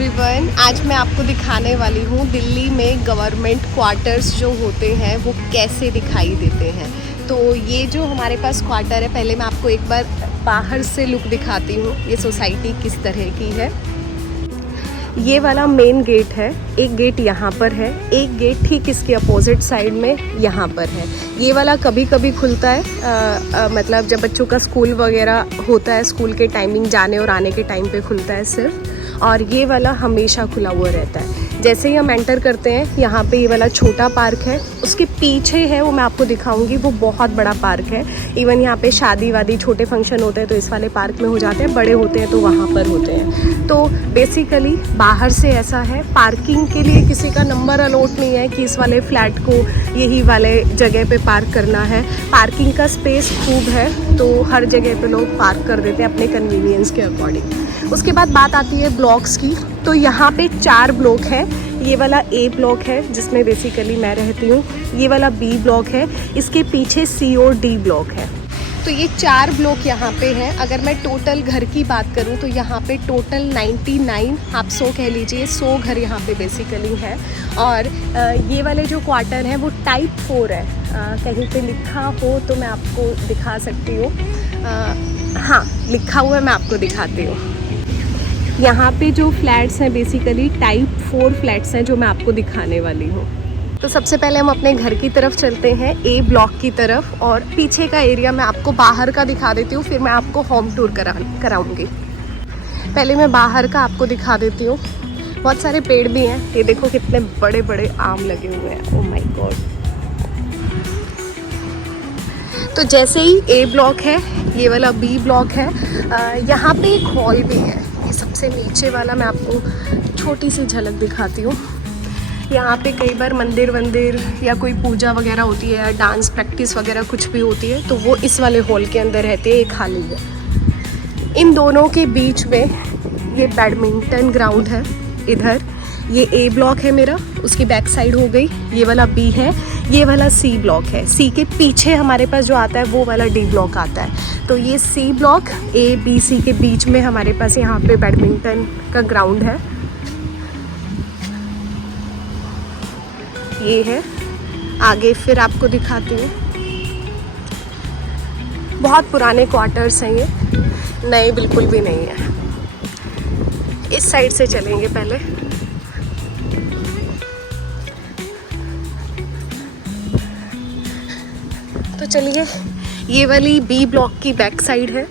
Everyone, आज मैं आपको दिखाने वाली हूँ दिल्ली में गवर्नमेंट क्वार्टर्स जो होते हैं वो कैसे दिखाई देते हैं। तो ये जो हमारे पास क्वार्टर है, पहले मैं आपको एक बार बाहर से लुक दिखाती हूँ ये सोसाइटी किस तरह की है। ये वाला मेन गेट है, एक गेट यहाँ पर है, एक गेट ठीक इसके अपोजिट साइड में यहाँ पर है। ये वाला कभी कभी खुलता है, मतलब जब बच्चों का स्कूल वगैरह होता है, स्कूल के टाइमिंग जाने और आने के टाइम पे खुलता है सिर्फ, और ये वाला हमेशा खुला हुआ रहता है। जैसे ही हम एंटर करते हैं यहाँ पे ये वाला छोटा पार्क है, उसके पीछे है वो मैं आपको दिखाऊंगी, वो बहुत बड़ा पार्क है। इवन यहाँ पे शादी वादी छोटे फंक्शन होते हैं तो इस वाले पार्क में हो जाते हैं, बड़े होते हैं तो वहाँ पर होते हैं। तो बेसिकली बाहर से ऐसा है, पार्किंग के लिए किसी का नंबर अलॉट नहीं है कि इस वाले फ्लैट को यही वाले जगह पे पार्क करना है। पार्किंग का स्पेस खूब है तो हर जगह पे लोग पार्क कर देते हैं अपने कन्वीनियंस के अकॉर्डिंग। उसके बाद बात आती है ब्लॉक्स की, तो यहाँ पे 4 ब्लॉक है। ये वाला ए ब्लॉक है जिसमें बेसिकली मैं रहती हूँ, ये वाला बी ब्लॉक है, इसके पीछे सी और डी ब्लॉक है। तो ये 4 ब्लॉक यहाँ पे हैं। अगर मैं टोटल घर की बात करूँ तो यहाँ पे टोटल 99, आप 100 कह लीजिए, 100 घर यहाँ पे बेसिकली है। और ये वाले जो क्वार्टर हैं वो टाइप 4 है। कहीं पे लिखा हो तो मैं आपको दिखा सकती हूँ। हाँ, लिखा हुआ है, मैं आपको दिखाती हूँ। यहाँ पे जो फ्लैट्स हैं बेसिकली टाइप 4 फ्लैट्स हैं जो मैं आपको दिखाने वाली हूँ। तो सबसे पहले हम अपने घर की तरफ चलते हैं, ए ब्लॉक की तरफ, और पीछे का एरिया मैं आपको बाहर का दिखा देती हूँ, फिर मैं आपको होम टूर कराऊंगी। पहले मैं बाहर का आपको दिखा देती हूँ। बहुत सारे पेड़ भी हैं, ये देखो कितने बड़े बड़े आम लगे हुए हैं, ओह माय गॉड। तो जैसे ही ए ब्लॉक है, ये वाला बी ब्लॉक है, यहाँ पे एक हॉल भी है। ये सबसे नीचे वाला मैं आपको छोटी सी झलक दिखाती हूँ। यहाँ पे कई बार मंदिर वंदिर या कोई पूजा वगैरह होती है या डांस प्रैक्टिस वगैरह कुछ भी होती है तो वो इस वाले हॉल के अंदर रहते हैं, एक खाली है। इन दोनों के बीच में ये बैडमिंटन ग्राउंड है। इधर ये ए ब्लॉक है मेरा, उसकी बैक साइड हो गई, ये वाला बी है, ये वाला सी ब्लॉक है। सी के पीछे हमारे पास जो आता है वो वाला डी ब्लॉक आता है। तो ये C block A B C के बीच में हमारे पास यहाँ पे बैडमिंटन का ग्राउंड है। ये है, आगे फिर आपको दिखाती हूँ। बहुत पुराने क्वार्टर्स हैं ये, नए बिल्कुल भी नहीं है। इस साइड से चलेंगे पहले। तो चलिए, ये वाली बी ब्लॉक की बैक साइड है।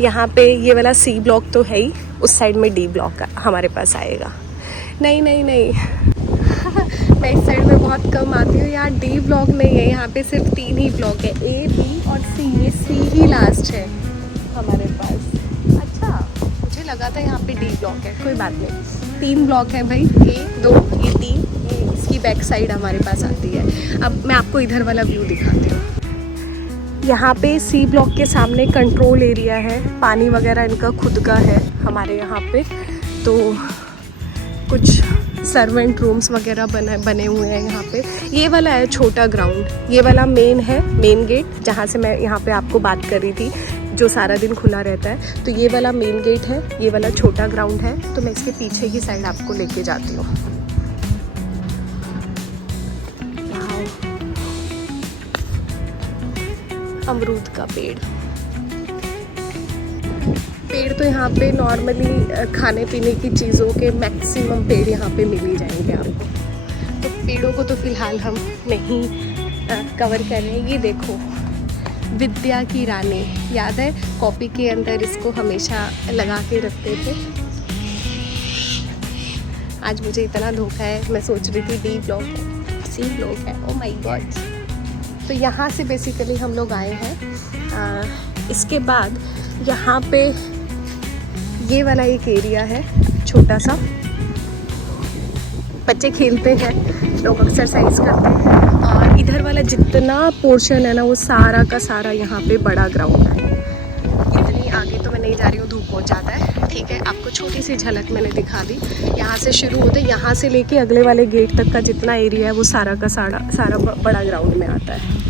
यहाँ पे ये वाला सी ब्लॉक तो है ही, उस साइड में डी ब्लॉक हमारे पास आएगा। नहीं नहीं नहीं मैं इस साइड में बहुत कम आती हूँ। यहाँ डी ब्लॉक नहीं है, यहाँ पे सिर्फ 3 ही ब्लॉक है, ए बी और सी। ये सी ही लास्ट है हमारे पास। अच्छा, मुझे लगा था यहाँ पे डी ब्लॉक है, कोई बात नहीं। 3 ब्लॉक है भाई, 1 2 ये 3, ये इसकी बैक साइड हमारे पास आती है। अब मैं आपको इधर वाला व्यू दिखाती हूँ। यहाँ पे सी ब्लॉक के सामने कंट्रोल एरिया है, पानी वगैरह इनका खुद का है हमारे यहाँ पे। तो कुछ सर्वेंट रूम्स वगैरह बने हुए हैं यहाँ पे। ये वाला है छोटा ग्राउंड, ये वाला मेन है, मेन गेट, जहाँ से मैं यहाँ पे आपको बात कर रही थी, जो सारा दिन खुला रहता है। तो ये वाला मेन गेट है, ये वाला छोटा ग्राउंड है। तो मैं इसके पीछे की साइड आपको लेके जाती हूँ। अमरूद का पेड़ तो यहाँ पे नॉर्मली खाने पीने की चीज़ों के मैक्सिमम पेड़ यहाँ पे मिल ही जाएंगे आपको। तो पेड़ों को तो फ़िलहाल हम नहीं कवर कर रहे हैं। ये देखो, विद्या की रानी, याद है? कॉपी के अंदर इसको हमेशा लगा के रखते थे। आज मुझे इतना धोखा है, मैं सोच रही थी डी ब्लॉक है, सी ब्लॉक है, ओह माय गॉड। तो यहाँ से बेसिकली हम लोग आए हैं। इसके बाद यहाँ पे ये वाला एक एरिया है छोटा सा, बच्चे खेलते हैं, लोग एक्सरसाइज करते हैं। और इधर वाला जितना पोर्शन है ना वो सारा का सारा यहाँ पे बड़ा ग्राउंड है। इतनी आगे तो मैं नहीं जा रही हूँ, धूप बहुत ज़्यादा है, ठीक है। आपको छोटी सी झलक मैंने दिखा दी। यहाँ से शुरू होते, यहाँ से लेके अगले वाले गेट तक का जितना एरिया है वो सारा का सारा बड़ा ग्राउंड में आता है।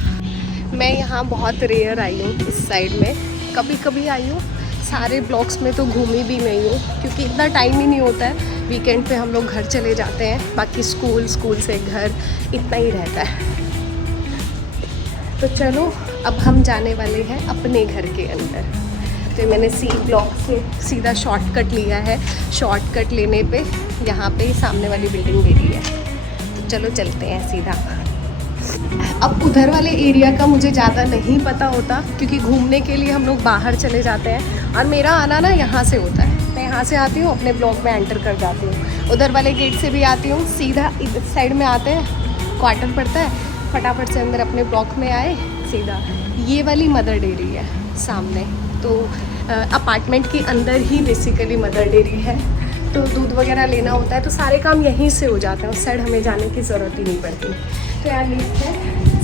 मैं यहाँ बहुत रेयर आई हूँ, इस साइड में कभी कभी आई हूँ, सारे ब्लॉक्स में तो घूमी भी नहीं हूँ क्योंकि इतना टाइम ही नहीं होता है। वीकेंड पे हम लोग घर चले जाते हैं, बाकी स्कूल से घर इतना ही रहता है। तो चलो अब हम जाने वाले हैं अपने घर के अंदर। तो मैंने सी ब्लॉक से सीधा शॉर्टकट लिया है। शॉर्टकट लेने पे यहाँ पे सामने वाली बिल्डिंग मेरी है। तो चलो चलते हैं सीधा। अब उधर वाले एरिया का मुझे ज़्यादा नहीं पता होता, क्योंकि घूमने के लिए हम लोग बाहर चले जाते हैं और मेरा आना ना यहाँ से होता है। मैं यहाँ से आती हूँ, अपने ब्लॉक में एंटर कर जाती हूँ, उधर वाले गेट से भी आती हूँ, सीधा इस साइड में आते हैं, क्वार्टर पड़ता है, फटाफट से अंदर अपने ब्लॉक में आए सीधा। ये वाली मदर डेयरी है सामने, तो अपार्टमेंट के अंदर ही बेसिकली मदर डेयरी है। तो दूध वगैरह लेना होता है तो सारे काम यहीं से हो जाते हैं, उस साइड हमें जाने की ज़रूरत ही नहीं पड़ती। तो यार लिफ्ट है,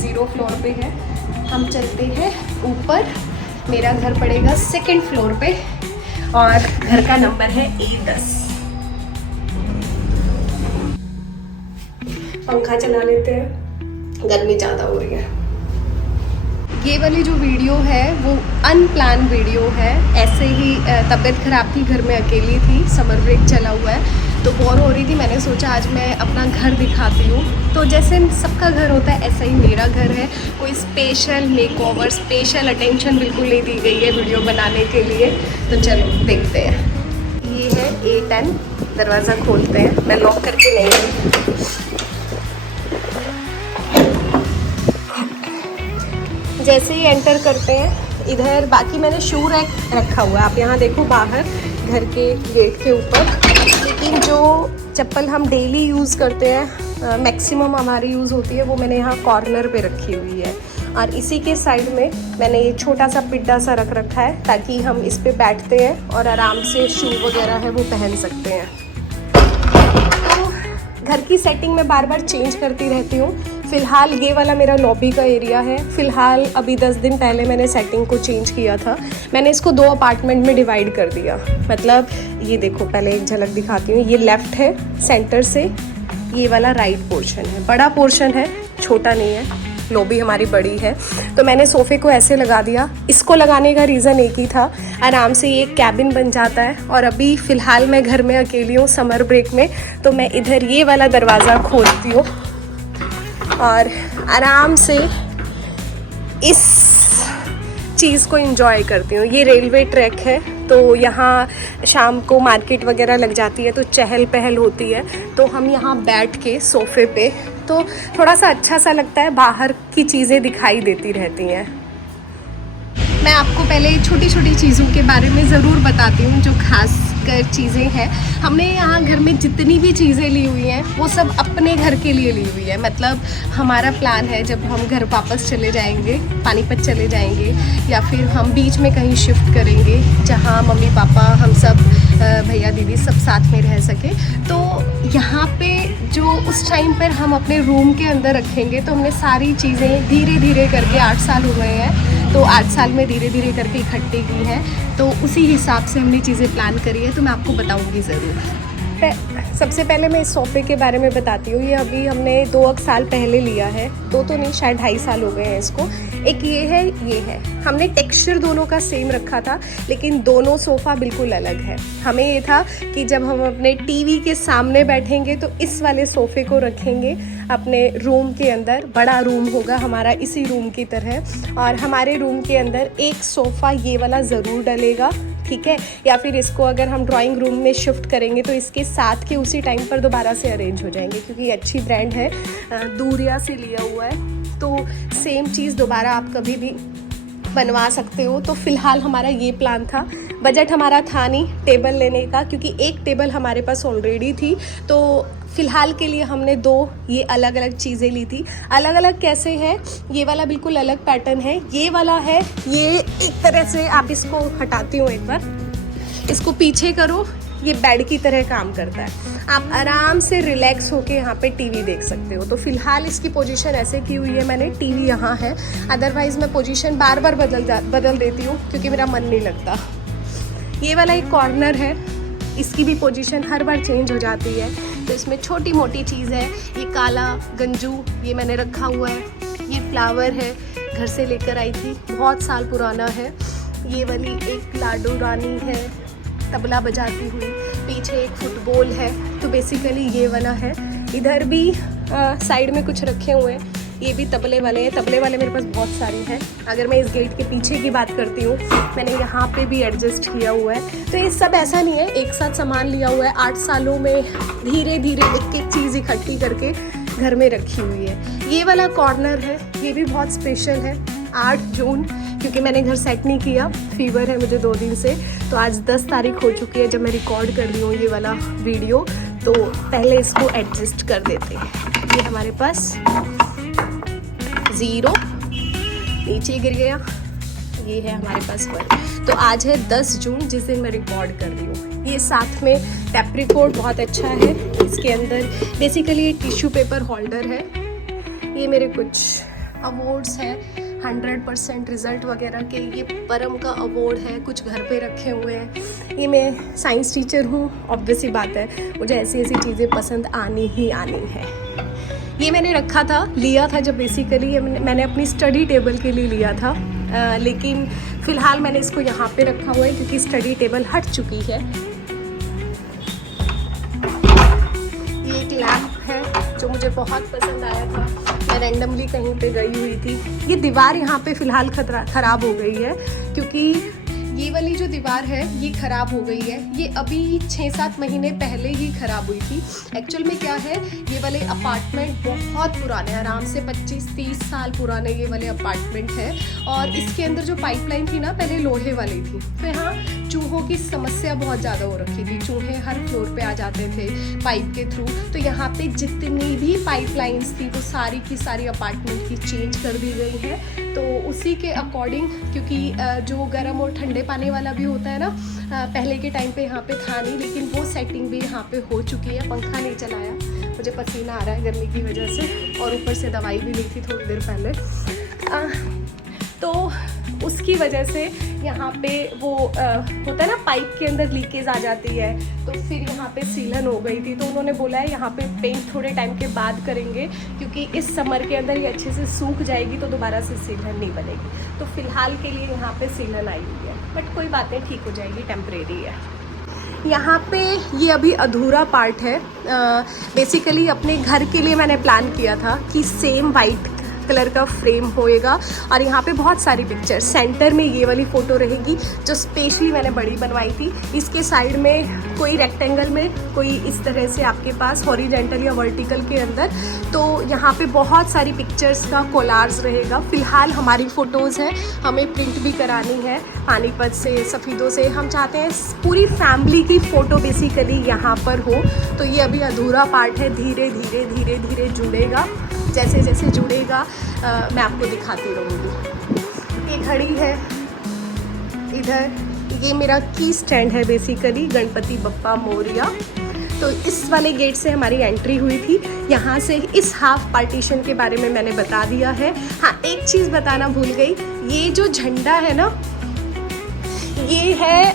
0 फ्लोर पे है, हम चलते हैं ऊपर। मेरा घर पड़ेगा 2nd फ्लोर पे और घर का नंबर है A10। पंखा चला लेते हैं, गर्मी ज़्यादा हो रही है। ये वाली जो वीडियो है वो अनप्लान वीडियो है, ऐसे ही तबीयत ख़राब थी, घर में अकेली थी, समर ब्रेक चला हुआ है तो बोर हो रही थी। मैंने सोचा आज मैं अपना घर दिखाती हूँ। तो जैसे सबका घर होता है ऐसा ही मेरा घर है, कोई स्पेशल मेकओवर, स्पेशल अटेंशन बिल्कुल नहीं दी गई है वीडियो बनाने के लिए। तो चलो देखते हैं। ये है A10, दरवाज़ा खोलते हैं, मैं लॉक करके नहीं हूँ। जैसे ही एंटर करते हैं इधर, बाकी मैंने शू रैक रखा हुआ है, आप यहाँ देखो बाहर घर के गेट के ऊपर। लेकिन जो चप्पल हम डेली यूज़ करते हैं, मैक्सिमम हमारी यूज़ होती है, वो मैंने यहाँ कॉर्नर पे रखी हुई है। और इसी के साइड में मैंने ये छोटा सा पिड्डा सा रख रखा है, ताकि हम इस पे बैठते हैं और आराम से शू वगैरह है वो पहन सकते हैं। तो घर की सेटिंग में बार बार चेंज करती रहती हूँ। फ़िलहाल ये वाला मेरा लॉबी का एरिया है। फ़िलहाल अभी 10 दिन पहले मैंने सेटिंग को चेंज किया था, मैंने इसको 2 अपार्टमेंट में डिवाइड कर दिया। मतलब ये देखो, पहले एक झलक दिखाती हूँ। ये लेफ़्ट है सेंटर से, ये वाला राइट पोर्शन है, बड़ा पोर्शन है, छोटा नहीं है। लॉबी हमारी बड़ी है, तो मैंने सोफ़े को ऐसे लगा दिया। इसको लगाने का रीज़न एक ही था, आराम से ये कैबिन बन जाता है। और अभी फ़िलहाल मैं घर में अकेली हूँ समर ब्रेक में, तो मैं इधर ये वाला दरवाज़ा खोलती हूँ और आराम से इस चीज़ को एंजॉय करती हूँ। ये रेलवे ट्रैक है, तो यहाँ शाम को मार्केट वगैरह लग जाती है तो चहल पहल होती है। तो हम यहाँ बैठ के सोफ़े पे, तो थोड़ा सा अच्छा सा लगता है, बाहर की चीज़ें दिखाई देती रहती हैं। मैं आपको पहले छोटी छोटी चीज़ों के बारे में ज़रूर बताती हूँ, जो खास कर चीज़ें हैं। हमने यहाँ घर में जितनी भी चीज़ें ली हुई हैं वो सब अपने घर के लिए ली हुई है। मतलब हमारा प्लान है जब हम घर वापस चले जाएंगे, पानीपत चले जाएंगे, या फिर हम बीच में कहीं शिफ्ट करेंगे जहाँ मम्मी पापा हम सब भैया दीदी सब साथ में रह सके, तो यहाँ पे जो उस टाइम पर हम अपने रूम के अंदर रखेंगे। तो हमने सारी चीज़ें धीरे धीरे करके, 8 साल हो गए हैं, तो 8 साल में धीरे धीरे करके इकट्ठे की हैं। तो उसी हिसाब से हमने चीज़ें प्लान करी है, तो मैं आपको बताऊंगी ज़रूर। सबसे पहले मैं इस सोफ़े के बारे में बताती हूँ। ये अभी हमने 2 साल पहले लिया है, तो नहीं शायद 2.5 साल हो गए हैं इसको। एक ये है, हमने टेक्सचर दोनों का सेम रखा था, लेकिन दोनों सोफ़ा बिल्कुल अलग है। हमें ये था कि जब हम अपने टीवी के सामने बैठेंगे तो इस वाले सोफ़े को रखेंगे अपने रूम के अंदर। बड़ा रूम होगा हमारा इसी रूम की तरह, और हमारे रूम के अंदर एक सोफ़ा ये वाला ज़रूर डलेगा, ठीक है। या फिर इसको अगर हम ड्राइंग रूम में शिफ्ट करेंगे तो इसके साथ के उसी टाइम पर दोबारा से अरेंज हो जाएंगे, क्योंकि ये अच्छी ब्रांड है, दूरिया से लिया हुआ है। तो सेम चीज़ दोबारा आप कभी भी बनवा सकते हो। तो फ़िलहाल हमारा ये प्लान था। बजट हमारा था नहीं टेबल लेने का, क्योंकि एक टेबल हमारे पास ऑलरेडी थी। तो फ़िलहाल के लिए हमने 2 ये अलग अलग चीज़ें ली थी। अलग अलग कैसे है, ये वाला बिल्कुल अलग पैटर्न है, ये वाला है, ये एक तरह से आप इसको हटाती हूँ एक बार, इसको पीछे करो, ये बेड की तरह काम करता है। आप आराम से रिलैक्स होके यहाँ पे टीवी देख सकते हो। तो फ़िलहाल इसकी पोजीशन ऐसे की हुई है मैंने, टीवी यहाँ है, अदरवाइज़ मैं पोजीशन बार बार बदल देती हूँ क्योंकि मेरा मन नहीं लगता। ये वाला एक कॉर्नर है, इसकी भी पोजीशन हर बार चेंज हो जाती है। तो इसमें छोटी मोटी चीज़ है, ये काला गंजू ये मैंने रखा हुआ है, ये फ्लावर है, घर से लेकर आई थी, बहुत साल पुराना है। ये वाली एक लाडू रानी है, तबला बजाती हुई, पीछे एक फुटबॉल है, तो बेसिकली ये वाला है। इधर भी साइड में कुछ रखे हुए हैं, ये भी तबले वाले हैं। तबले वाले मेरे पास बहुत सारे हैं। अगर मैं इस गेट के पीछे की बात करती हूँ, मैंने यहाँ पे भी एडजस्ट किया हुआ है। तो ये सब ऐसा नहीं है एक साथ सामान लिया हुआ है, 8 सालों में धीरे धीरे एक एक चीज़ इकट्ठी करके घर में रखी हुई है। ये वाला कॉर्नर है, ये भी बहुत स्पेशल है। 8 जून, क्योंकि मैंने घर सेट नहीं किया, फीवर है मुझे 2 दिन से, तो आज 10 तारीख हो चुकी है जब मैं रिकॉर्ड कर रही हूँ ये वाला वीडियो। तो पहले इसको एडजस्ट कर देते हैं। ये हमारे पास 0 नीचे गिर गया, ये है हमारे पास 1। तो आज है 10 जून जिस दिन मैं रिकॉर्ड कर रही हूँ। ये साथ में टैप रिकॉर्ड बहुत अच्छा है। इसके अंदर बेसिकली ये टिश्यू पेपर होल्डर है। ये मेरे कुछ अवार्ड्स हैं, 100% रिजल्ट वगैरह के। ये परम का अवार्ड है, कुछ घर पे रखे हुए हैं। ये मैं साइंस टीचर हूँ, ऑब्वियस सी बात है, मुझे ऐसी ऐसी चीज़ें पसंद आनी ही आनी है। ये मैंने रखा था, लिया था जब बेसिकली मैंने अपनी स्टडी टेबल के लिए लिया था, लेकिन फ़िलहाल मैंने इसको यहाँ पे रखा हुआ है क्योंकि स्टडी टेबल हट चुकी है। ये एक लैम्प है जो मुझे बहुत पसंद आया था, मैं रैंडमली कहीं पे गई हुई थी। ये दीवार यहाँ पे फ़िलहाल ख़राब हो गई है, क्योंकि ये वाली जो दीवार है ये ख़राब हो गई है। ये अभी 6-7 महीने पहले ही ख़राब हुई थी। एक्चुअल में क्या है, ये वाले अपार्टमेंट बहुत पुराने, आराम से 25-30 साल पुराने ये वाले अपार्टमेंट है। और इसके अंदर जो पाइपलाइन थी ना, पहले लोहे वाली थी, तो यहाँ चूहों की समस्या बहुत ज़्यादा हो रखी थी। चूहे हर फ्लोर पे आ जाते थे पाइप के थ्रू। तो यहाँ पे जितनी भी पाइपलाइंस थी वो सारी की सारी अपार्टमेंट की चेंज कर दी गई है। तो उसी के अकॉर्डिंग, क्योंकि जो गर्म और ठंडे पानी वाला भी होता है ना, पहले के टाइम पे यहाँ पे था नहीं, लेकिन वो सेटिंग भी यहाँ पे हो चुकी है। पंखा नहीं चलाया, मुझे पसीना आ रहा है गर्मी की वजह से, और ऊपर से दवाई भी ली थी थोड़ी देर पहले। तो उसकी वजह से यहाँ पे वो होता है ना, पाइप के अंदर लीकेज आ जाती है, तो फिर यहाँ पे सीलन हो गई थी। तो उन्होंने बोला है यहाँ पे पेंट थोड़े टाइम के बाद करेंगे, क्योंकि इस समर के अंदर ये अच्छे से सूख जाएगी तो दोबारा से सीलन नहीं बनेगी। तो फिलहाल के लिए यहाँ पे सीलन आई हुई है, बट कोई बात नहीं, ठीक हो जाएगी, टेम्परेरी है। यहाँ पे ये अभी अधूरा पार्ट है। बेसिकली अपने घर के लिए मैंने प्लान किया था कि सेम वाइट कलर का फ्रेम होएगा, और यहाँ पे बहुत सारी पिक्चर। सेंटर में ये वाली फ़ोटो रहेगी जो स्पेशली मैंने बड़ी बनवाई थी। इसके साइड में कोई रेक्टेंगल में, कोई इस तरह से आपके पास हॉरिजेंटल या वर्टिकल के अंदर। तो यहाँ पे बहुत सारी पिक्चर्स का कोलार्स रहेगा। फ़िलहाल हमारी फ़ोटोज़ हैं, हमें प्रिंट भी करानी है पानीपत से, सफ़ीदों से। हम चाहते हैं पूरी फैमिली की फ़ोटो बेसिकली यहाँ पर हो। तो ये अभी अधूरा पार्ट है, धीरे धीरे धीरे धीरे जुड़ेगा। जैसे जैसे जुड़ेगा मैं आपको दिखाती रहूँगी। ये घड़ी है इधर, ये मेरा की स्टैंड है बेसिकली, गणपति बप्पा मोरिया। तो इस वाले गेट से हमारी एंट्री हुई थी। यहाँ से इस हाफ पार्टीशन के बारे में मैंने बता दिया है। हाँ, एक चीज़ बताना भूल गई, ये जो झंडा है ना, ये है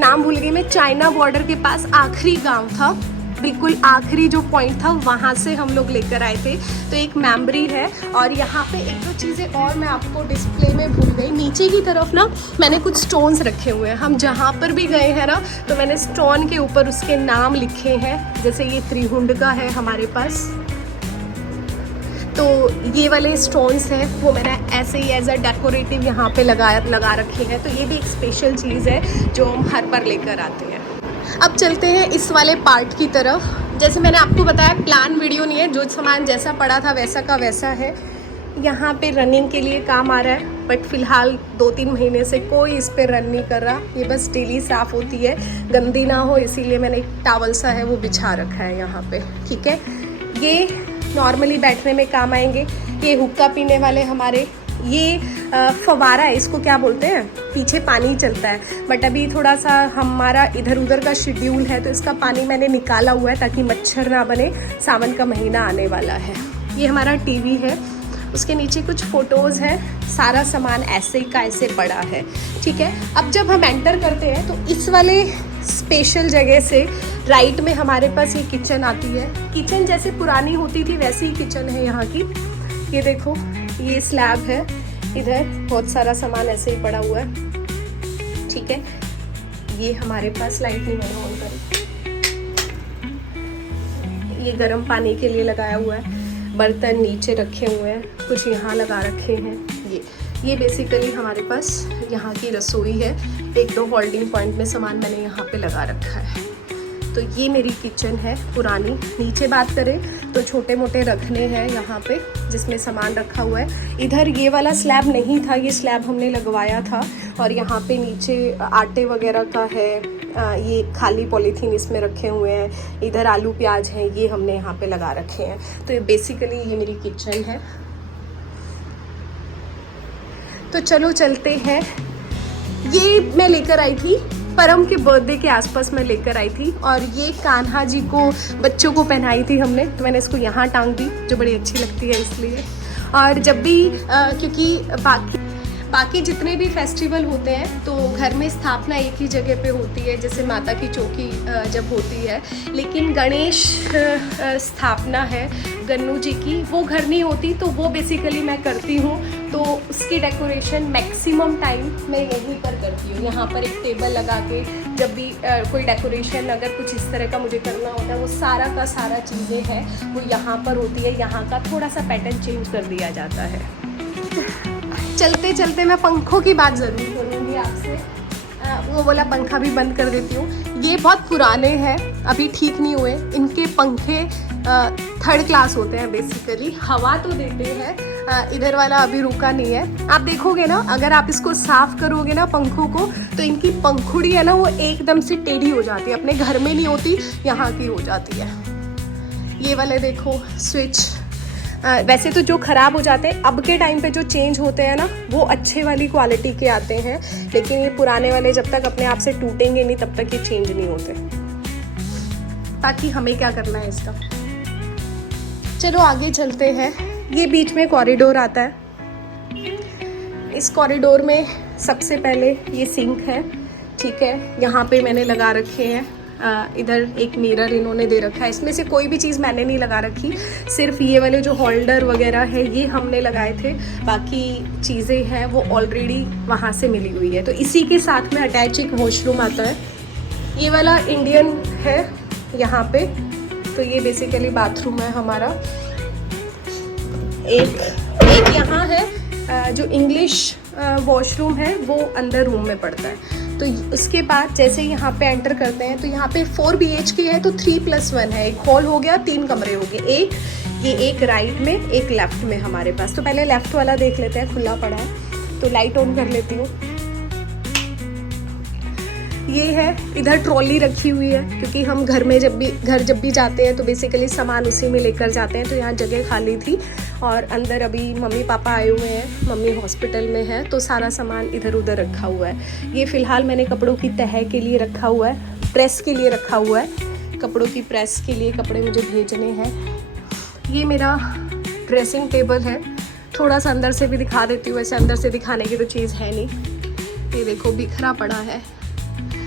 नाम भूल गई मैं, चाइना बॉर्डर के पास आखिरी गांव था, बिल्कुल आखिरी जो पॉइंट था वहाँ से हम लोग लेकर आए थे। तो एक मेमोरी है। और यहाँ पे एक दो चीज़ें और मैं आपको डिस्प्ले में भूल गई। नीचे की तरफ ना मैंने कुछ स्टोन्स रखे हुए हैं। हम जहाँ पर भी गए हैं ना, तो मैंने स्टोन के ऊपर उसके नाम लिखे हैं। जैसे ये त्रिहुंड का है हमारे पास, तो ये वाले स्टोन्स हैं वो मैंने ऐसे ही एज अ डेकोरेटिव यहाँ पे लगा रखे हैं। तो ये भी एक स्पेशल चीज़ है जो हम हर बार लेकर आते हैं। अब चलते हैं इस वाले पार्ट की तरफ। जैसे मैंने आपको बताया, प्लान वीडियो नहीं है, जो सामान जैसा पड़ा था वैसा का वैसा है। यहाँ पे रनिंग के लिए काम आ रहा है, बट फ़िलहाल 2-3 महीने से कोई इस पर रन नहीं कर रहा। ये बस डेली साफ़ होती है, गंदी ना हो, इसीलिए मैंने एक टावल सा है वो बिछा रखा है यहाँ पे। ठीक है, ये नॉर्मली बैठने में काम आएंगे। ये हुक्का पीने वाले हमारे, ये फवारा है, इसको क्या बोलते हैं, पीछे पानी चलता है, बट अभी थोड़ा सा हमारा इधर उधर का शेड्यूल है तो इसका पानी मैंने निकाला हुआ है ताकि मच्छर ना बने। सावन का महीना आने वाला है। ये हमारा टीवी है, उसके नीचे कुछ फ़ोटोज़ हैं। सारा सामान ऐसे ही का ऐसे पड़ा है। ठीक है, अब जब हम एंटर करते हैं तो इस वाले स्पेशल जगह से राइट में हमारे पास ये किचन आती है। किचन जैसे पुरानी होती थी वैसी ही किचन है यहाँ की। ये देखो, ये स्लैब है, इधर बहुत सारा सामान ऐसे ही पड़ा हुआ है। ठीक है, ये हमारे पास लाइट नहीं मैंने ऑन करी, ये गर्म पानी के लिए लगाया हुआ है, बर्तन नीचे रखे हुए हैं, कुछ यहाँ लगा रखे हैं। ये बेसिकली हमारे पास यहाँ की रसोई है। एक दो होल्डिंग पॉइंट में सामान मैंने यहाँ पे लगा रखा है। तो ये मेरी किचन है पुरानी। नीचे बात करें तो छोटे मोटे रखने हैं यहाँ पे जिसमें सामान रखा हुआ है। इधर ये वाला स्लैब नहीं था, ये स्लैब हमने लगवाया था। और यहाँ पे नीचे आटे वगैरह का है, ये खाली पॉलीथीन इसमें रखे हुए हैं। इधर आलू प्याज हैं, ये हमने यहाँ पे लगा रखे हैं। तो ये बेसिकली ये मेरी किचन है। तो चलो चलते हैं। ये मैं लेकर आई थी परम के बर्थडे के आसपास, मैं लेकर आई थी। और ये कान्हा जी को बच्चों को पहनाई थी हमने, तो मैंने इसको यहाँ टांग दी, जो बड़ी अच्छी लगती है इसलिए। और जब भी क्योंकि बाकी जितने भी फेस्टिवल होते हैं तो घर में स्थापना एक ही जगह पे होती है, जैसे माता की चौकी जब होती है। लेकिन गणेश स्थापना है गन्नू जी की, वो घर नहीं होती, तो वो बेसिकली मैं करती हूँ। तो उसकी डेकोरेशन मैक्सिमम टाइम मैं यहीं पर करती हूँ। यहाँ पर एक टेबल लगा के जब भी कोई डेकोरेशन अगर कुछ इस तरह का मुझे करना होता है, वो सारा का सारा चीज़ें हैं वो यहाँ पर होती है। यहाँ का थोड़ा सा पैटर्न चेंज कर दिया जाता है। चलते चलते मैं पंखों की बात ज़रूर करूँगी आपसे। वो वाला पंखा भी बंद कर देती हूँ। ये बहुत पुराने हैं, अभी ठीक नहीं हुए। इनके पंखे थर्ड क्लास होते हैं बेसिकली, हवा तो देते हैं। इधर वाला अभी रुका नहीं है। आप देखोगे ना, अगर आप इसको साफ करोगे ना पंखों को, तो इनकी पंखुड़ी है ना वो एकदम से टेढ़ी हो जाती है। अपने घर में नहीं होती, यहाँ की हो जाती है। ये वाले देखो स्विच, वैसे तो जो ख़राब हो जाते हैं अब के टाइम पे जो चेंज होते हैं ना, वो अच्छे वाली क्वालिटी के आते हैं। लेकिन ये पुराने वाले जब तक अपने आप से टूटेंगे नहीं तब तक ये चेंज नहीं होते। ताकि हमें क्या करना है इसका। चलो आगे चलते हैं। ये बीच में कॉरिडोर आता है। इस कॉरिडोर में सबसे पहले ये सिंक है, ठीक है। यहाँ पे मैंने लगा रखे हैं, इधर एक मिरर इन्होंने दे रखा है। इसमें से कोई भी चीज़ मैंने नहीं लगा रखी, सिर्फ ये वाले जो होल्डर वगैरह है ये हमने लगाए थे। बाकी चीज़ें हैं वो ऑलरेडी वहाँ से मिली हुई है। तो इसी के साथ में अटैच एक वॉशरूम आता है। ये वाला इंडियन है यहाँ पे। तो ये बेसिकली बाथरूम है हमारा। एक यहाँ है जो इंग्लिश वॉशरूम है, वो अंदर रूम में पड़ता है। तो उसके बाद जैसे यहाँ पे एंटर करते हैं तो यहाँ पे 4 BHK है, तो 3+1 है। एक हॉल हो गया, 3 कमरे हो गए। एक राइट में, एक लेफ्ट में हमारे पास। तो पहले लेफ्ट वाला देख लेते हैं, खुला पड़ा है। तो लाइट ऑन कर लेती हूँ। ये है, इधर ट्रॉली रखी हुई है क्योंकि हम घर जब भी जाते हैं तो बेसिकली सामान उसी में लेकर जाते हैं। तो यहाँ जगह खाली थी और अंदर अभी मम्मी पापा आए हुए हैं, मम्मी हॉस्पिटल में है, तो सारा सामान इधर उधर रखा हुआ है। ये फ़िलहाल मैंने कपड़ों की तह के लिए रखा हुआ है, प्रेस के लिए रखा हुआ है। कपड़ों की प्रेस के लिए कपड़े मुझे भेजने हैं। ये मेरा ड्रेसिंग टेबल है। थोड़ा सा अंदर से भी दिखा देती हूँ, वैसे अंदर से दिखाने की तो चीज़ है नहीं। ये देखो बिखरा पड़ा है,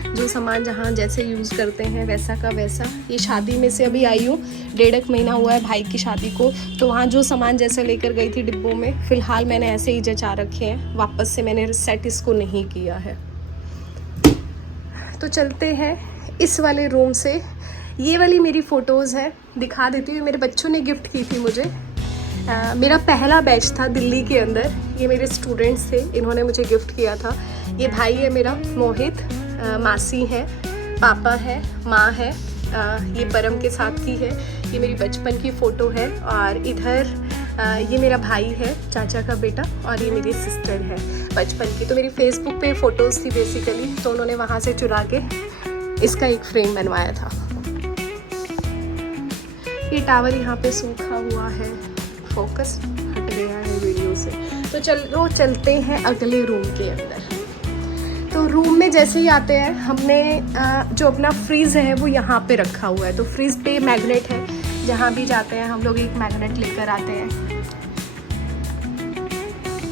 जो सामान जहाँ जैसे यूज़ करते हैं वैसा का वैसा। ये शादी में से अभी आई हूँ, 1.5 महीना हुआ है भाई की शादी को। तो वहाँ जो सामान जैसे लेकर गई थी डिब्बों में, फ़िलहाल मैंने ऐसे ही जचा रखे हैं। वापस से मैंने सेट इसको नहीं किया है। तो चलते हैं इस वाले रूम से। ये वाली मेरी फ़ोटोज़ है, दिखा देती हूँ। मेरे बच्चों ने गिफ्ट की थी मुझे। मेरा पहला बैच था दिल्ली के अंदर। ये मेरे स्टूडेंट्स थे, इन्होंने मुझे गिफ्ट किया था। ये भाई है मेरा मोहित, मासी है, पापा है, माँ है। ये परम के साथ की है। ये मेरी बचपन की फ़ोटो है। और इधर ये मेरा भाई है, चाचा का बेटा, और ये मेरी सिस्टर है बचपन की। तो मेरी फेसबुक पे फ़ोटोज़ थी बेसिकली, तो उन्होंने वहाँ से चुरा के इसका एक फ्रेम बनवाया था। ये टावर यहाँ पे सूखा हुआ है, फोकस हट गया है वीडियो से। तो चलो चलते हैं अगले रूम के अंदर। तो रूम में जैसे ही आते हैं, हमने जो अपना फ्रीज़ है वो यहाँ पे रखा हुआ है। तो फ्रीज़ पे मैग्नेट है, जहाँ भी जाते हैं हम लोग एक मैग्नेट लेकर आते हैं।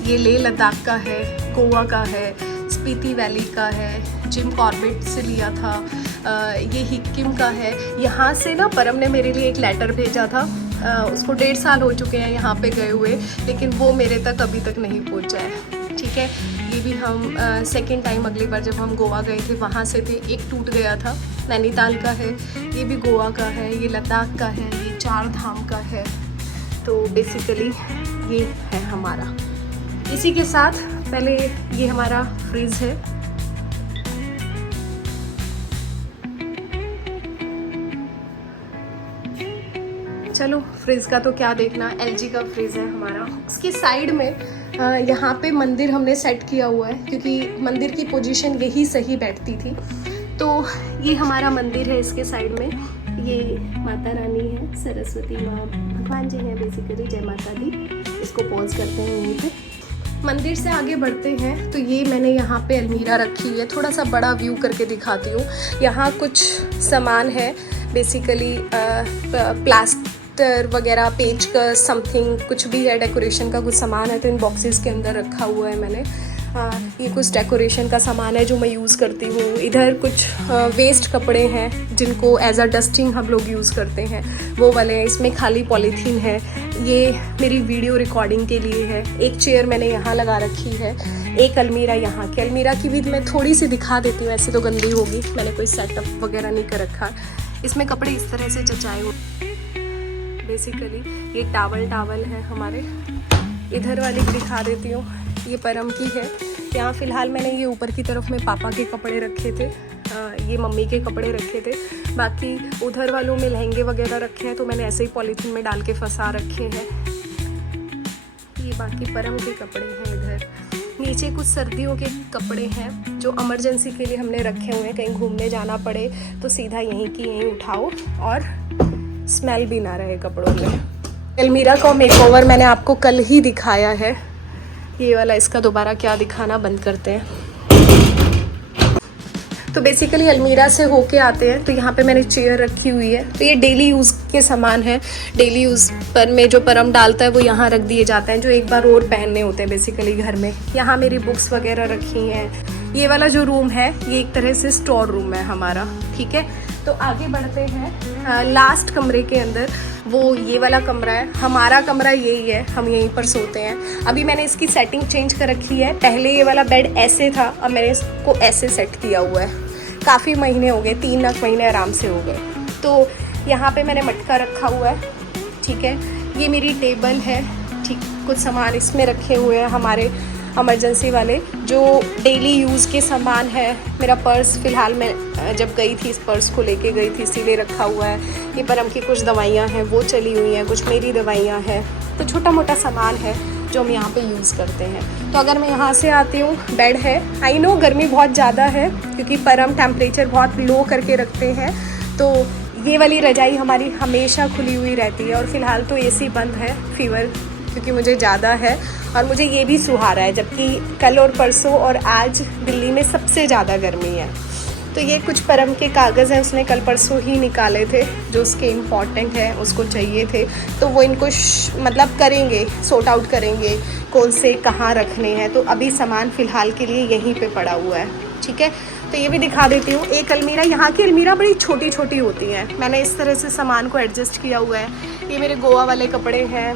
ये लेह लद्दाख का है, गोवा का है, स्पीति वैली का है, जिम कॉर्बेट से लिया था। ये हिक्किम का है। यहाँ से ना परम ने मेरे लिए एक लेटर भेजा था। उसको 1.5 साल हो चुके हैं यहाँ पे गए हुए, लेकिन वो मेरे तक अभी तक नहीं पहुँचा है। ठीक है। ये भी हम सेकेंड टाइम अगली बार जब हम गोवा गए थे वहाँ से थे, एक टूट गया था। नैनीताल का है, ये भी गोवा का है, ये लद्दाख का है, ये 4 धाम का है। तो बेसिकली ये है हमारा। इसी के साथ पहले ये हमारा फ्रिज है। चलो फ्रिज का तो क्या देखना, एलजी का फ्रिज है हमारा। उसके साइड में यहाँ पे मंदिर हमने सेट किया हुआ है क्योंकि मंदिर की पोजीशन यही सही बैठती थी। तो ये हमारा मंदिर है, इसके साइड में ये माता रानी है, सरस्वती माँ, भगवान जी हैं बेसिकली, जय माता दी। इसको पॉज करते हैं यहीं पे। मंदिर से आगे बढ़ते हैं तो ये मैंने यहाँ पे अलमीरा रखी है। थोड़ा सा बड़ा व्यू करके दिखाती हूँ। यहाँ कुछ सामान है बेसिकली, प्लास्टर वगैरह, पेचकस, समथिंग कुछ भी है, डेकोरेशन का कुछ सामान है तो इन बॉक्सेस के अंदर रखा हुआ है मैंने। ये कुछ डेकोरेशन का सामान है जो मैं यूज़ करती हूँ। इधर कुछ वेस्ट कपड़े हैं जिनको एज अ डस्टिंग हम लोग यूज़ करते हैं, वो वाले हैं। इसमें खाली पॉलीथीन है। ये मेरी वीडियो रिकॉर्डिंग के लिए है। एक चेयर मैंने यहाँ लगा रखी है, एक अलमीरा यहाँ की। अलमीरा की भी मैं थोड़ी सी दिखा देती हूँ, ऐसे तो गंदी होगी, मैंने कोई सेटअप वगैरह नहीं कर रखा। इसमें कपड़े इस तरह से जचाए हुए बेसिकली। ये टावल है हमारे। इधर वाली दिखा देती हूँ, ये परम की है। यहाँ फ़िलहाल मैंने ये ऊपर की तरफ में पापा के कपड़े रखे थे, ये मम्मी के कपड़े रखे थे। बाकी उधर वालों में लहंगे वगैरह रखे हैं तो मैंने ऐसे ही पॉलीथीन में डाल के फंसा रखे हैं। ये बाकी परम के कपड़े हैं। इधर नीचे कुछ सर्दियों के कपड़े हैं जो इमरजेंसी के लिए हमने रखे हुए हैं, कहीं घूमने जाना पड़े तो सीधा यहीं की यहीं उठाओ और स्मेल भी ना रहे कपड़ों में। अलमीरा का मेकओवर मैंने आपको कल ही दिखाया है, ये वाला। इसका दोबारा क्या दिखाना, बंद करते हैं। तो बेसिकली अलमीरा से होके आते हैं तो यहाँ पे मैंने चेयर रखी हुई है। तो ये डेली यूज़ के सामान है। डेली यूज़ पर में जो परम डालता है वो यहाँ रख दिए जाते हैं, जो एक बार और पहनने होते हैं बेसिकली घर में। यहाँ मेरी बुक्स वगैरह रखी हैं। ये वाला जो रूम है ये एक तरह से स्टोर रूम है हमारा, ठीक है। तो आगे बढ़ते हैं लास्ट कमरे के अंदर। वो ये वाला कमरा है, हमारा कमरा यही है, हम यहीं पर सोते हैं। अभी मैंने इसकी सेटिंग चेंज कर रखी है। पहले ये वाला बेड ऐसे था, अब मैंने इसको ऐसे सेट किया हुआ है। काफ़ी महीने हो गए, 3 महीने आराम से हो गए। तो यहाँ पे मैंने मटका रखा हुआ है, ठीक है। ये मेरी टेबल है, ठीक। कुछ सामान इसमें रखे हुए हैं हमारे इमरजेंसी वाले, जो डेली यूज़ के सामान है। मेरा पर्स फ़िलहाल मैं जब गई थी इस पर्स को लेके गई थी, इसीलिए रखा हुआ है। ये परम की कुछ दवाइयाँ हैं वो चली हुई हैं, कुछ मेरी दवाइयाँ हैं। तो छोटा मोटा सामान है जो हम यहाँ पे यूज़ करते हैं। तो अगर मैं यहाँ से आती हूँ, बेड है। आई नो गर्मी बहुत ज़्यादा है क्योंकि परम टेम्परेचर बहुत लो करके रखते हैं, तो ये वाली रजाई हमारी हमेशा खुली हुई रहती है। और फ़िलहाल तो एसी बंद है, फीवर क्योंकि मुझे ज़्यादा है और मुझे ये भी सुहारा है, जबकि कल और परसों और आज दिल्ली में सबसे ज़्यादा गर्मी है। तो ये कुछ परम के कागज़ हैं, उसने कल परसों ही निकाले थे जो उसके इम्पॉर्टेंट हैं, उसको चाहिए थे। तो वो इनको मतलब करेंगे, सॉर्ट आउट करेंगे कौन से कहाँ रखने हैं। तो अभी सामान फ़िलहाल के लिए यहीं पे पड़ा हुआ है, ठीक है। तो ये भी दिखा देती हूँ। एक अलमीरा, यहाँ की अलमीरा बड़ी छोटी छोटी होती हैं, मैंने इस तरह से सामान को एडजस्ट किया हुआ है। ये मेरे गोवा वाले कपड़े हैं,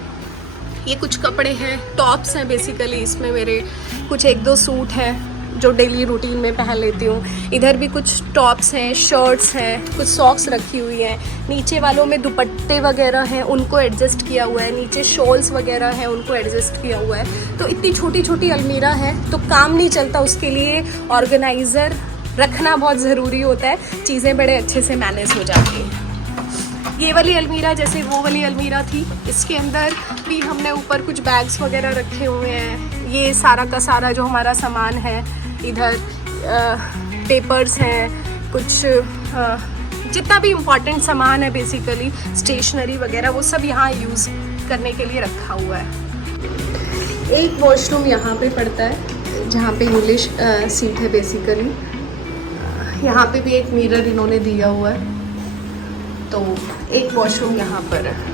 ये कुछ कपड़े हैं, टॉप्स हैं बेसिकली। इसमें मेरे कुछ 1-2 सूट हैं जो डेली रूटीन में पहन लेती हूँ। इधर भी कुछ टॉप्स हैं, शर्ट्स हैं, कुछ सॉक्स रखी हुई हैं। नीचे वालों में दुपट्टे वगैरह हैं, उनको एडजस्ट किया हुआ है। नीचे शॉल्स वगैरह हैं, उनको एडजस्ट किया हुआ है। तो इतनी छोटी छोटी अलमीरा है तो काम नहीं चलता, उसके लिए ऑर्गेनाइज़र रखना बहुत ज़रूरी होता है, चीज़ें बड़े अच्छे से मैनेज हो जाती हैं। ये वाली अलमीरा जैसे वो वाली अलमीरा थी, इसके अंदर भी हमने ऊपर कुछ बैग्स वगैरह रखे हुए हैं। ये सारा का सारा जो हमारा सामान है, इधर पेपर्स हैं, कुछ जितना भी इम्पॉर्टेंट सामान है बेसिकली, स्टेशनरी वगैरह, वो सब यहाँ यूज़ करने के लिए रखा हुआ है। एक वॉशरूम यहाँ पे पड़ता है जहाँ पे इंग्लिश सीट है बेसिकली। यहाँ पे भी एक मिरर इन्होंने दिया हुआ है, तो एक वॉशरूम यहाँ पर है।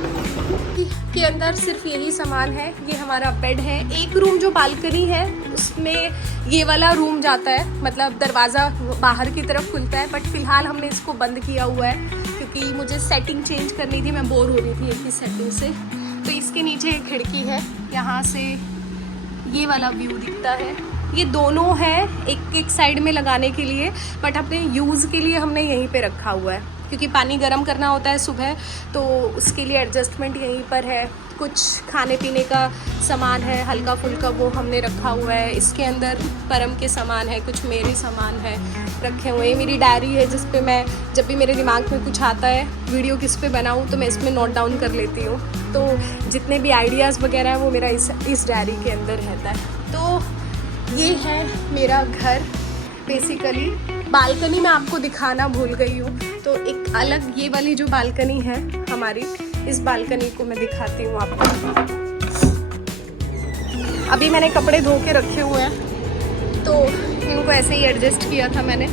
के अंदर सिर्फ यही सामान है। ये हमारा बेड है। एक रूम जो बालकनी है उसमें ये वाला रूम जाता है, मतलब दरवाज़ा बाहर की तरफ खुलता है, बट फ़िलहाल हमने इसको बंद किया हुआ है क्योंकि मुझे सेटिंग चेंज करनी थी, मैं बोर हो रही थी एक ही सेटिंग से। तो इसके नीचे एक खिड़की है, यहाँ से ये वाला व्यू दिखता है। ये दोनों है एक एक साइड में लगाने के लिए, बट अपने यूज़ के लिए हमने यहीं पे रखा हुआ है, क्योंकि पानी गर्म करना होता है सुबह, तो उसके लिए एडजस्टमेंट यहीं पर है। कुछ खाने पीने का सामान है हल्का फुल्का, वो हमने रखा हुआ है। इसके अंदर परम के सामान है, कुछ मेरे सामान है रखे हुए। ये मेरी डायरी है जिस पे मैं जब भी मेरे दिमाग में कुछ आता है वीडियो किस पे बनाऊँ तो मैं इसमें नोट डाउन कर लेती हूँ। तो जितने भी आइडियाज़ वगैरह हैं वो मेरा इस डायरी के अंदर रहता है। तो ये है मेरा घर बेसिकली। बालकनी में आपको दिखाना भूल गई हूँ, तो एक अलग ये वाली जो बालकनी है हमारी, इस बालकनी को मैं दिखाती हूँ आपको। अभी मैंने कपड़े धो के रखे हुए हैं, तो इनको ऐसे ही एडजस्ट किया था मैंने।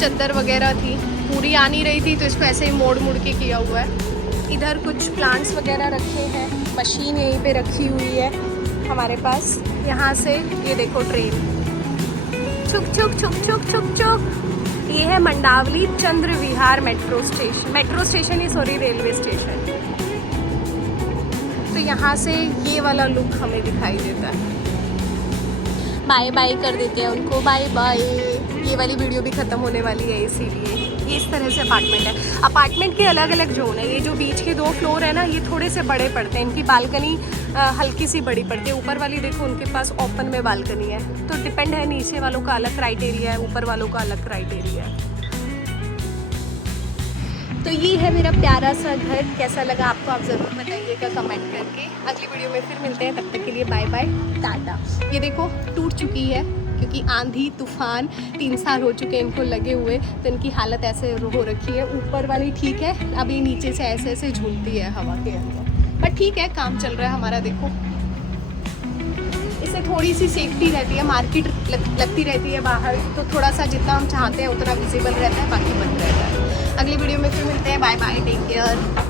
चादर वगैरह थी, पूरी आ नहीं रही थी, तो इसको ऐसे ही मोड़ मुड़ के किया हुआ है। इधर कुछ प्लांट्स वगैरह रखे हैं, मशीन यहीं पे रखी हुई है हमारे पास। यहाँ से ये देखो ट्रेन छुक छुक छुक छुक छुक छुक। ये है मंडावली चंद्र विहार मेट्रो स्टेशन ही सॉरी रेलवे स्टेशन। तो यहाँ से ये वाला लुक हमें दिखाई देता है। बाय बाय कर देते हैं उनको, बाय बाय। ये वाली वीडियो भी ख़त्म होने वाली है, इसीलिए ये इस तरह से अपार्टमेंट है। अपार्टमेंट के अलग अलग जोन है। ये जो बीच के 2 फ्लोर है ना, ये थोड़े से बड़े पड़ते हैं। इनकी बालकनी हल्की सी बड़ी पड़ती है। ऊपर वाली देखो उनके पास ओपन में बालकनी है, तो डिपेंड है, नीचे वालों का अलग क्राइटेरिया है, ऊपर वालों का अलग क्राइटेरिया है। तो ये है मेरा प्यारा सा घर। कैसा लगा आपको आप ज़रूर बताइएगा कमेंट करके। अगली वीडियो में फिर मिलते हैं, तब तक के लिए बाय बाय टाटा। ये देखो टूट चुकी है, क्योंकि आंधी तूफान 3 साल हो चुके हैं इनको लगे हुए, तो इनकी हालत ऐसे हो रखी है। ऊपर वाली ठीक है, अभी नीचे से ऐसे ऐसे झूलती है हवा के अंदर, पर ठीक है, काम चल रहा है हमारा। देखो इससे थोड़ी सी सेफ्टी रहती है, मार्केट लगती रहती है बाहर, तो थोड़ा सा जितना हम चाहते हैं उतना विजिबल रहता है, बाकी बंद रहता है। अगली वीडियो में फिर मिलते हैं, बाय बाय, टेक केयर।